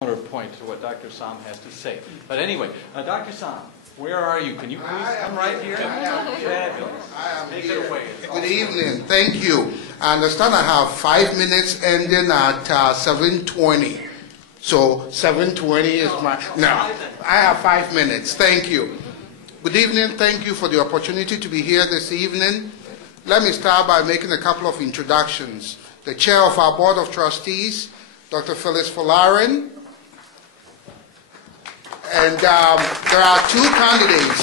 Point to what Dr. Sam has to say. But anyway, Dr. Sam, where are you? Can you please come right here? Take it away. Good evening. Thank you. I understand I have 5 minutes ending at 7:20. So 7:20 is my... No, I have 5 minutes. Thank you. Good evening. Thank you for the opportunity to be here this evening. Let me start by making a couple of introductions. The chair of our Board of Trustees, Dr. Phyllis Folarin. And there are two candidates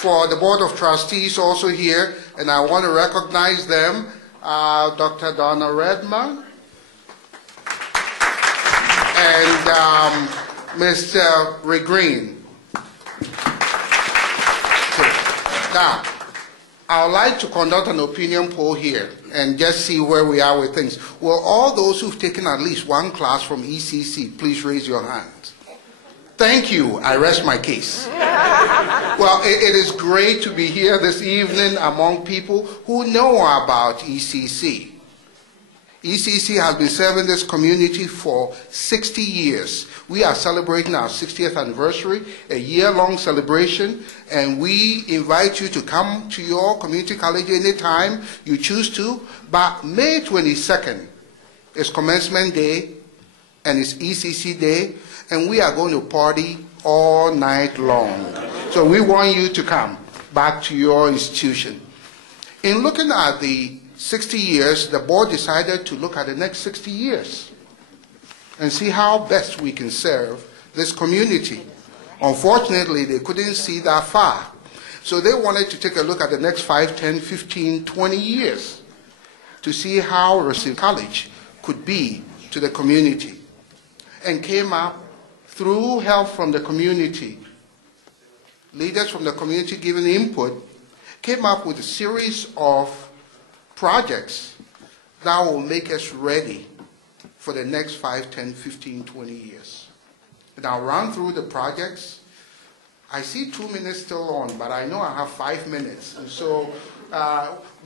for the Board of Trustees also here, and I want to recognize them. Dr. Donna Redman and Mr. Ray Green. Now, I would like to conduct an opinion poll here and just see where we are with things. Will all those who've taken at least one class from ECC please raise your hands? Thank you. I rest my case. Well, it is great to be here this evening among people who know about ECC. ECC has been serving this community for 60 years. We are celebrating our 60th anniversary, a year-long celebration, and we invite you to come to your community college anytime you choose to. But May 22nd is commencement day, and it's ECC day, and we are going to party all night long. So we want you to come back to your institution. In looking at the 60 years, the board decided to look at the next 60 years and see how best we can serve this community. Unfortunately, they couldn't see that far. So they wanted to take a look at the next 5, 10, 15, 20 years to see how Racine College could be to the community, and came up through help from the community, leaders from the community giving input, came up with a series of projects that will make us ready for the next 5, 10, 15, 20 years. And I'll run through the projects. I see 2 minutes still on, but I know I have 5 minutes. And so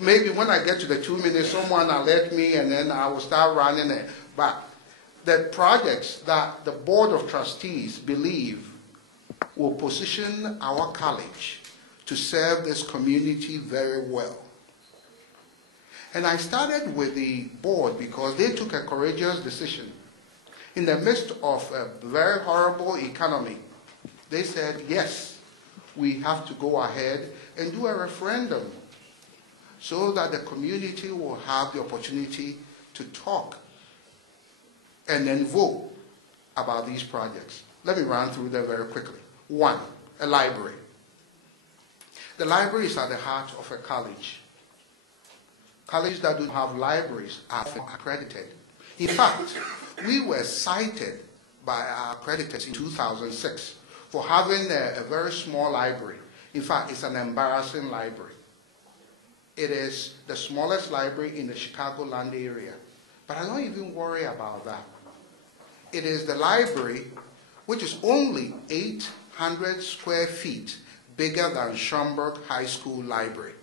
maybe when I get to the 2 minutes, someone will alert me and then I will start running it. But the projects that the Board of Trustees believe will position our college to serve this community very well. And I started with the board because they took a courageous decision. In the midst of a very horrible economy, they said, yes, we have to go ahead and do a referendum so that the community will have the opportunity to talk and then vote about these projects. Let me run through them very quickly. One, a library. The library is at the heart of a college. Colleges that don't have libraries are accredited. In fact, we were cited by our accreditors in 2006 for having a very small library. In fact, it's an embarrassing library. It is the smallest library in the Chicagoland area. But I don't even worry about that. It is the library which is only 800 square feet bigger than Schaumburg High School Library.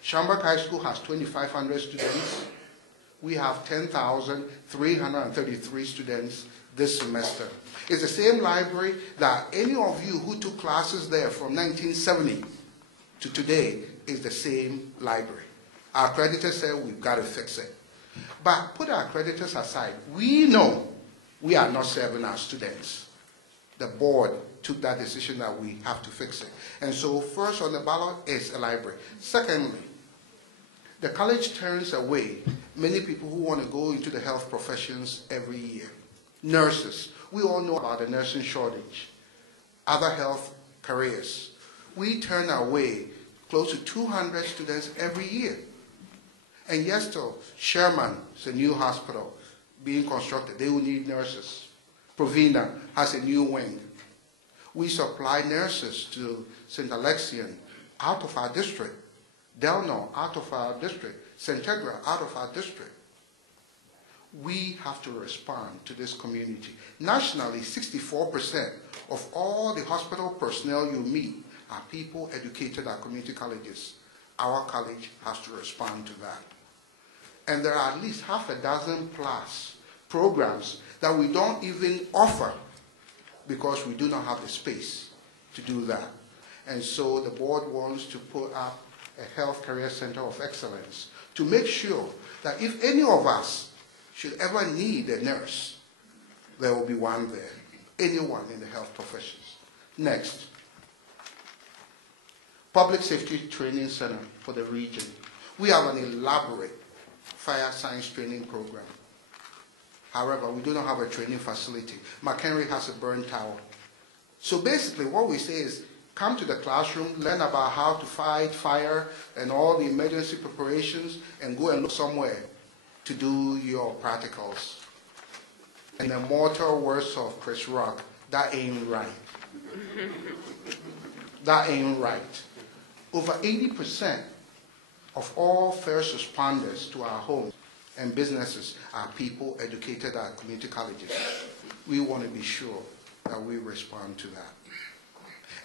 Schaumburg High School has 2,500 students. We have 10,333 students this semester. It's the same library that any of you who took classes there from 1970 to today is the same library. Our accreditors said we've got to fix it. But put our accreditors aside. We know we are not serving our students. The board took that decision that we have to fix it. And so first on the ballot is a library. Secondly, the college turns away many people who want to go into the health professions every year. Nurses. We all know about the nursing shortage. Other health careers. We turn away close to 200 students every year. And yes, still, Sherman is a new hospital being constructed. They will need nurses. Provena has a new wing. We supply nurses to St. Alexian out of our district. Delno out of our district. Centegra out of our district. We have to respond to this community. Nationally, 64% of all the hospital personnel you meet are people educated at community colleges. Our college has to respond to that. And there are at least half a dozen plus programs that we don't even offer because we do not have the space to do that. And so the board wants to put up a health career center of excellence to make sure that if any of us should ever need a nurse, there will be one there, anyone in the health professions. Next, Public Safety Training Center for the region. We have an elaborate fire science training program. However, we do not have a training facility. McHenry has a burn tower. So basically what we say is, come to the classroom, learn about how to fight fire and all the emergency preparations, and go and look somewhere to do your practicals. In the mortal words of Chris Rock, that ain't right. That ain't right. Over 80% of all first responders to our homes and businesses are people educated at community colleges. We want to be sure that we respond to that.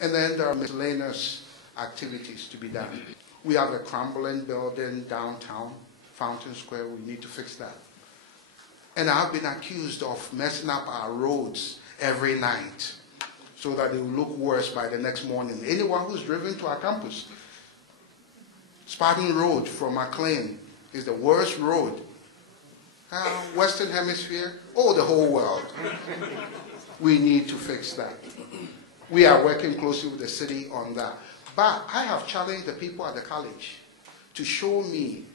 And then there are miscellaneous activities to be done. We have a crumbling building downtown, Fountain Square. We need to fix that. And I've been accused of messing up our roads every night so that they will look worse by the next morning. Anyone who's driven to our campus, Spartan Road from McLean is the worst road. Western Hemisphere, the whole world. We need to fix that. We are working closely with the city on that. But I have challenged the people at the college to show me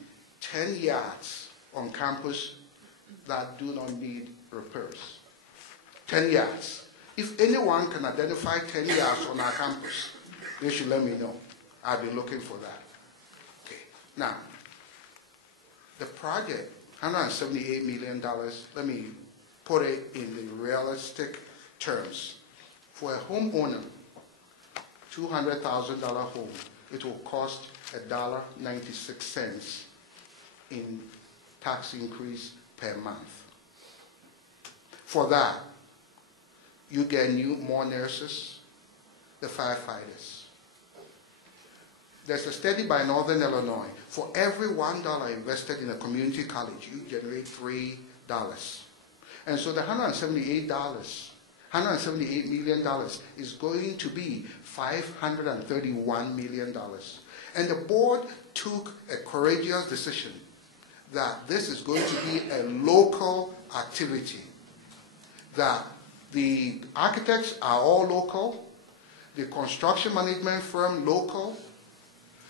10 yards on campus that do not need repairs. 10 yards. If anyone can identify 10 yards on our campus, they should let me know. I've been looking for that. Okay. Now, the project, $178 million, let me put it in the realistic terms. For a homeowner, $200,000 home, it will cost $1.96 in tax increase per month. For that, you get more nurses, the firefighters. There's a study by Northern Illinois. For every $1 invested in a community college, you generate $3. And so the $178 million is going to be $531 million. And the board took a courageous decision that this is going to be a local activity, that the architects are all local, the construction management firm local,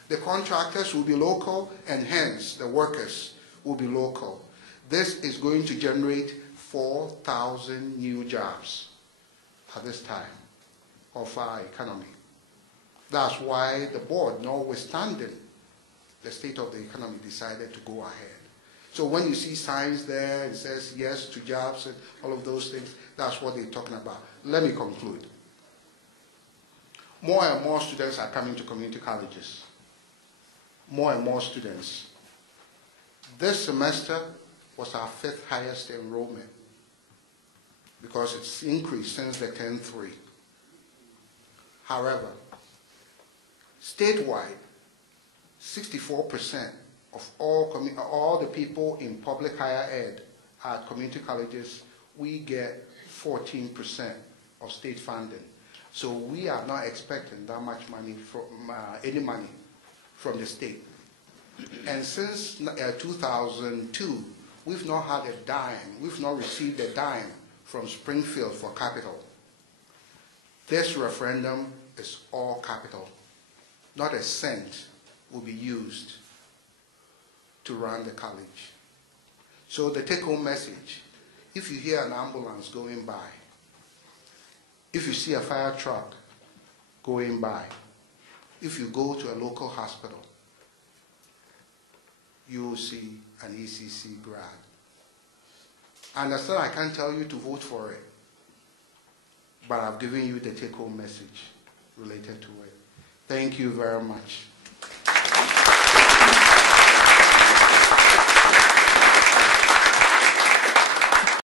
the contractors will be local, and hence the workers will be local. This is going to generate 4,000 new jobs at this time of our economy. That's why the board, notwithstanding the state of the economy, decided to go ahead. So when you see signs there, it says yes to jobs and all of those things, that's what they're talking about. Let me conclude. More and more students are coming to community colleges. More and more students. This semester was our 5th highest enrollment because it's increased since the 10-3. However, statewide, 64% of all the people in public higher ed at community colleges, we get 14% of state funding. So we are not expecting that much money from any money from the state. And since 2002, we've not had a dime, we've not received a dime from Springfield for capital. This referendum is all capital. Not a cent will be used to run the college. So the take-home message, if you hear an ambulance going by, if you see a fire truck going by, if you go to a local hospital, you will see an ECC grad. I understand I can't tell you to vote for it, but I've given you the take-home message related to it. Thank you very much.